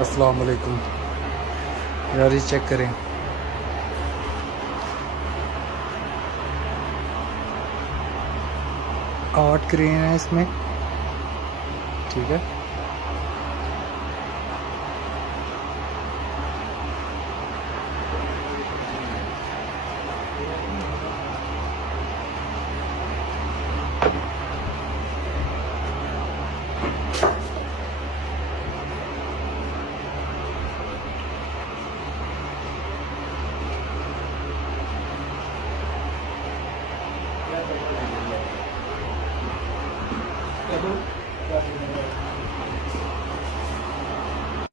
अस्सलाम वालेकुम यार, ये चेक करें। 8 क्रेन है इसमें, ठीक है।